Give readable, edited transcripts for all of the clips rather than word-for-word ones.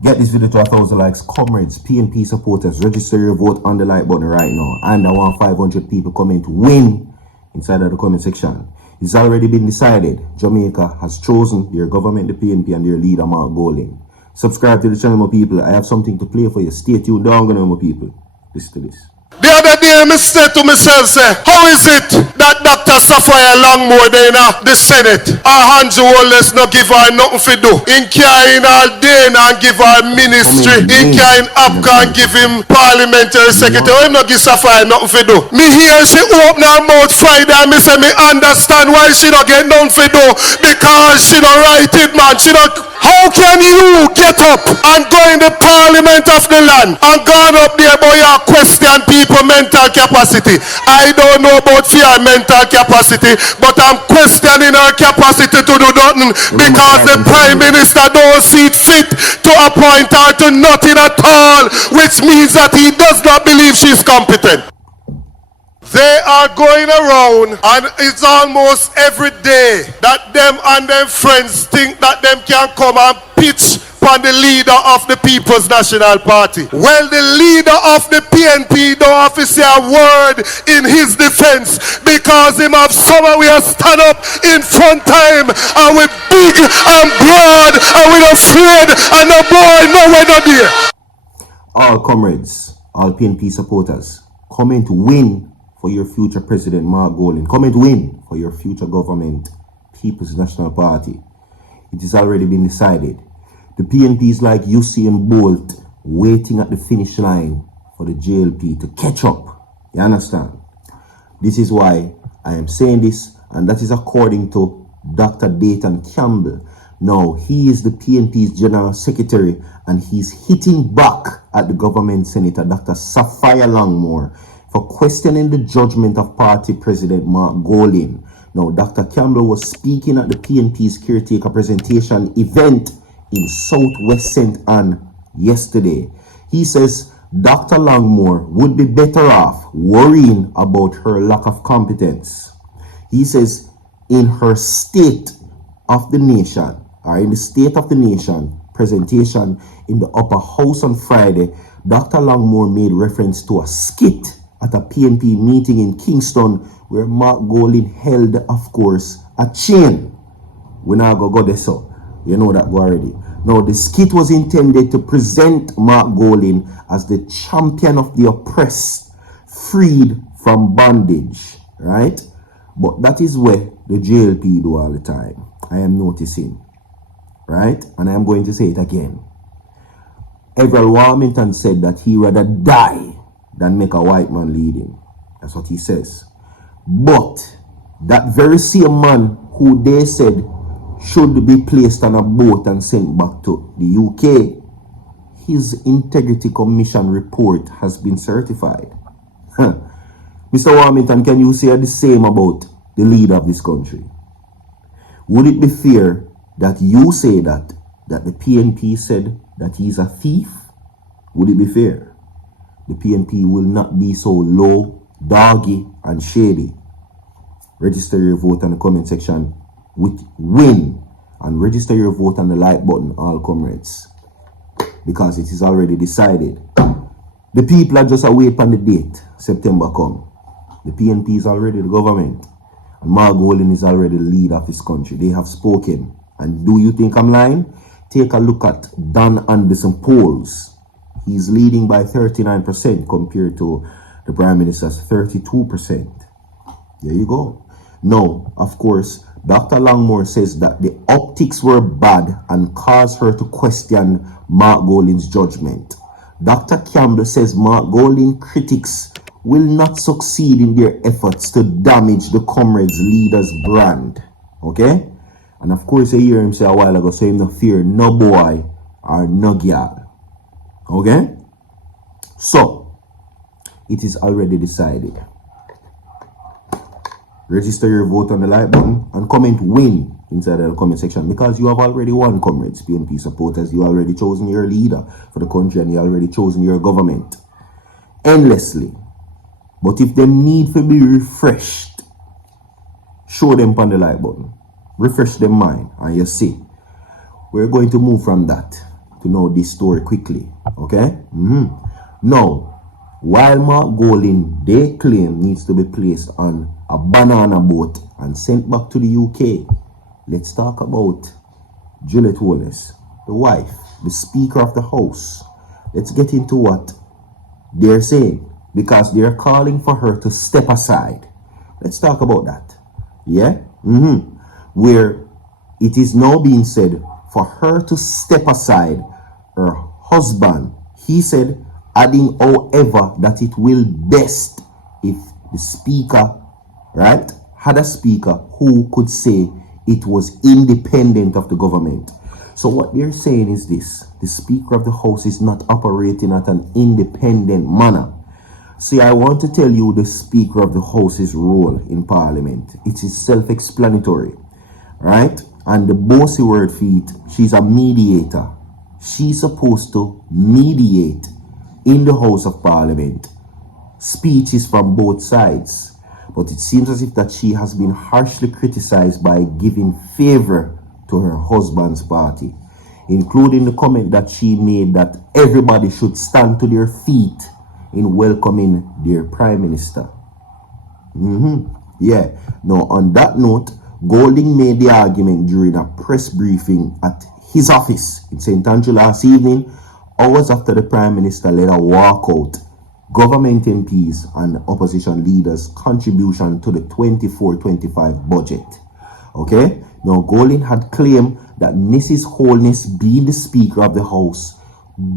Get this video to 1,000 likes. Comrades, PNP supporters, register your vote on the like button right now. And I want 500 people comment win inside of the comment section. It's already been decided. Jamaica has chosen their government, the PNP, and their leader, Mark Golding. Subscribe to the channel, my people. I have something to play for you. Stay tuned down, my people. Listen to this. The other day, I said to myself, how is it that Dr. Sapphire Longmore in the Senate, our Holness no give her nothing to do? In carrying all day and give her ministry. In carrying Upcan give him parliamentary secretary. Him no give Sapphire nothing to do. Me hear she open her mouth Friday and me say me understand why she don't get nothing to do. Because she don't write it, man. She don't. How can you get up and go in the parliament of the land and go up there about your question people mental capacity? I don't know about your mental capacity, but I'm questioning her capacity to do nothing because the Prime Minister don't see it fit to appoint her to nothing at all, which means that he does not believe she's competent. They are going around and it's almost every day that them and their friends think that them can come and pitch on the leader of the People's National Party. Well, the leader of the PNP don't have to say a word in his defense because him have someone we have stand up in front time and we big and broad and we don't afraid and no boy nowhere not there. All comrades, all PNP supporters, comment win for your future president, Mark Golding. Comment win for your future government, People's National Party. It has already been decided. The PNP is like Usain Bolt waiting at the finish line for the JLP to catch up. You understand? This is why I am saying this, and that is according to Dr. Dayton Campbell. Now, he is the PNP's General Secretary, and he's hitting back at the government senator, Dr. Sapphire Longmore, for questioning the judgment of party president Mark Golding. Now, Dr. Campbell was speaking at the PNP's caretaker presentation event in Southwest St. Anne yesterday. He says Dr. Longmore would be better off worrying about her lack of competence. He says in her State of the Nation, or in the State of the Nation presentation in the Upper House on Friday, Dr. Longmore made reference to a skit at a PNP meeting in Kingston where Mark Golding held, of course, a chain. We now go there, so you know that already. Now, the skit was intended to present Mark Golding as the champion of the oppressed, freed from bondage, right? But that is where the JLP do all the time. I am noticing, right? And I am going to say it again. Everett Warmington said that he rather die than make a white man lead him. That's what he says. But that very same man who they said should be placed on a boat and sent back to the UK, his Integrity Commission report has been certified. Mr. Warmington, can you say the same about the leader of this country? Would it be fair that you say that the PNP said that he's a thief? Would it be fair? The PNP will not be so low, doggy, and shady. Register your vote in the comment section with win. And register your vote on the like button, all comrades. Because it is already decided. The people are just await on the date. September come. The PNP is already the government. And Mark Golding is already the leader of this country. They have spoken. And do you think I'm lying? Take a look at Don Anderson polls. He's leading by 39% compared to the Prime Minister's 32%. There you go. Now, of course, Dr. Longmore says that the optics were bad and caused her to question Mark Golding's judgment. Dr. Campbell says Mark Golding critics will not succeed in their efforts to damage the comrades' leader's brand. Okay? And of course, I hear him say a while ago, so him no fear no boy or no girl. Okay? So, it is already decided. Register your vote on the like button and comment win inside the comment section because you have already won, comrades, PNP supporters. You already chosen your leader for the country and you already chosen your government endlessly. But if them need to be refreshed, show them on the like button. Refresh them mind and you see. We're going to move from that to know this story quickly. Okay? Now, while Mark Golding, they claim, needs to be placed on a banana boat and sent back to the UK, let's talk about Juliet, Holness, the wife, the Speaker of the House. Let's get into what they're saying, because they're calling for her to step aside. Let's talk about that. Yeah? Where it is now being said for her to step aside, her husband, he said, adding, however, that it will best if the speaker, right, had a speaker who could say it was independent of the government. So what they're saying is this: the Speaker of the House is not operating at an independent manner. See, I want to tell you the Speaker of the House's role in Parliament. It is self-explanatory, right? And the bossy word for it, she's a mediator. She's supposed to mediate in the House of Parliament speeches from both sides. But it seems as if that she has been harshly criticized by giving favor to her husband's party, including the comment that she made that everybody should stand to their feet in welcoming their Prime Minister. Yeah. Now, on that note, Golding made the argument during a press briefing at his office in St. Andrew last evening, hours after the Prime Minister led a walkout. Government MPs and opposition leaders' contribution to the 24-25 budget. Okay? Now, Golding had claimed that Mrs. Holness, being the Speaker of the House,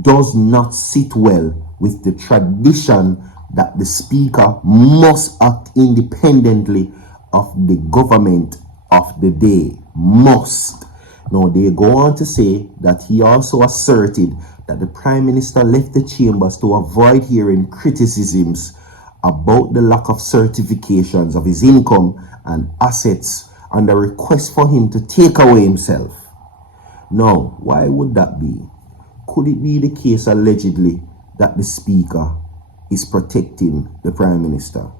does not sit well with the tradition that the Speaker must act independently of the government of the day. Must. Now, they go on to say that he also asserted that the Prime Minister left the chambers to avoid hearing criticisms about the lack of certifications of his income and assets and a request for him to take away himself. Now, why would that be? Could it be the case allegedly that the Speaker is protecting the Prime Minister?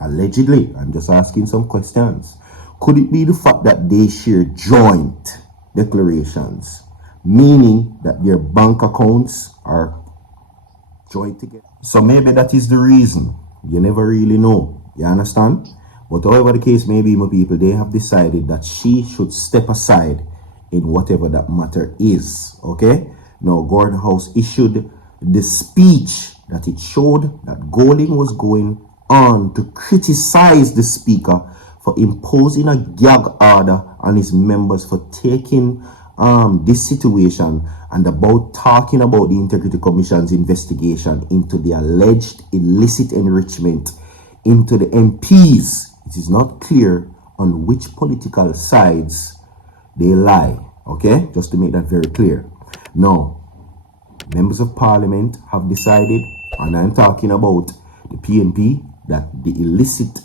Allegedly, I'm just asking some questions. Could it be the fact that they share joint declarations, meaning that their bank accounts are joined together? So maybe that is the reason. You never really know. You understand? But however the case may be, my people, they have decided that she should step aside in whatever that matter is. Okay? Now, Gordon House issued the speech that it showed that Golding was going on to criticize the Speaker for imposing a gag order on his members for taking this situation, and about talking about the Integrity Commission's investigation into the alleged illicit enrichment into the MPs. It is not clear on which political sides they lie. Okay, just to make that very clear. Now, members of Parliament have decided, and I'm talking about the PNP, that the illicit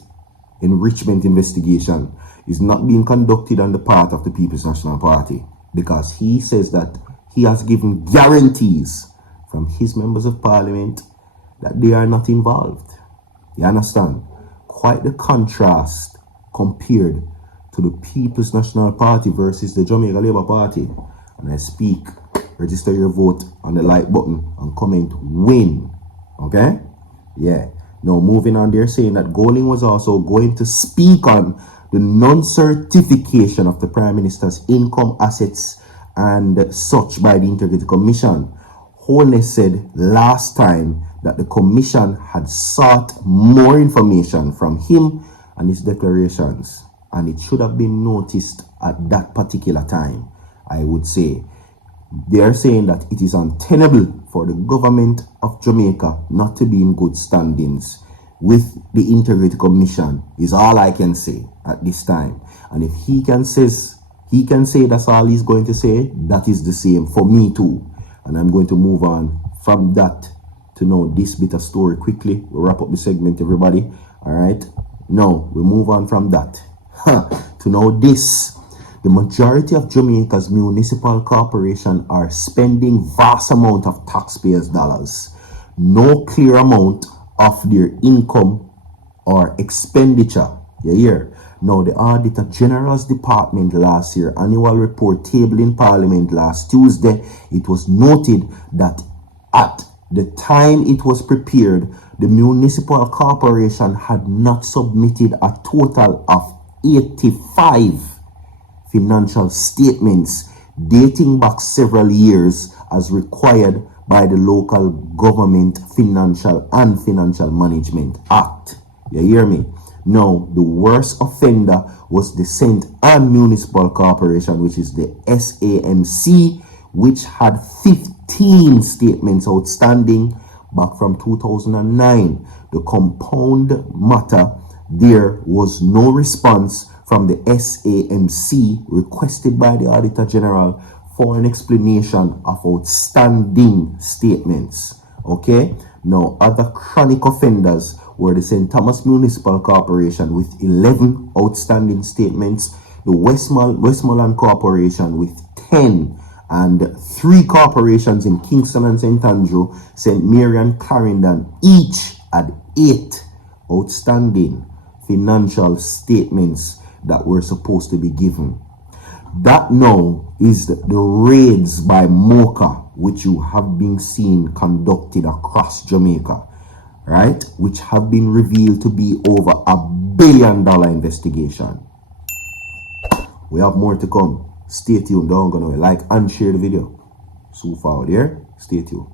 enrichment investigation is not being conducted on the part of the People's National Party, because he says that he has given guarantees from his members of Parliament that they are not involved. You understand? Quite the contrast compared to the People's National Party versus the Jamaica Labour Party. And I speak, register your vote on the like button and comment win. Okay? Yeah. Now, moving on, they're saying that Golding was also going to speak on the non-certification of the Prime Minister's income, assets, and such by the Integrity Commission. Holness said last time that the Commission had sought more information from him and his declarations, and it should have been noticed at that particular time, I would say. They are saying that it is untenable for the government of Jamaica not to be in good standings with the Integrity Commission, is all I can say at this time. And if he can say that's all he's going to say, that is the same for me too. And I'm going to move on from that to know this bit of story quickly. We'll wrap up the segment, everybody. All right. Now we move on from that to know this. The majority of Jamaica's municipal corporations are spending vast amount of taxpayers' dollars. No clear amount of their income or expenditure. You hear? Now, the Auditor General's Department last year annual report tabled in Parliament last Tuesday, it was noted that at the time it was prepared, the Municipal Corporation had not submitted a total of 85 financial statements dating back several years as required by the Local Government Financial and Financial Management Act. You hear me? Now, the worst offender was the St. Ann Municipal Corporation, which is the SAMC, which had 15 statements outstanding back from 2009. The compound matter, there was no response from the SAMC requested by the Auditor General for an explanation of outstanding statements. Okay? Now, other chronic offenders were the St. Thomas Municipal Corporation with 11 outstanding statements, the Westmoreland Corporation with 10, and 3 corporations in Kingston and St. Andrew, St. Mary and Clarendon, each had 8 outstanding financial statements that were supposed to be given. That now is the raids by MOCA, which you have been seen conducted across Jamaica, right? Which have been revealed to be over $1 billion investigation. We have more to come. Stay tuned. Don't go nowhere. Like and share the video. So far, there. Stay tuned.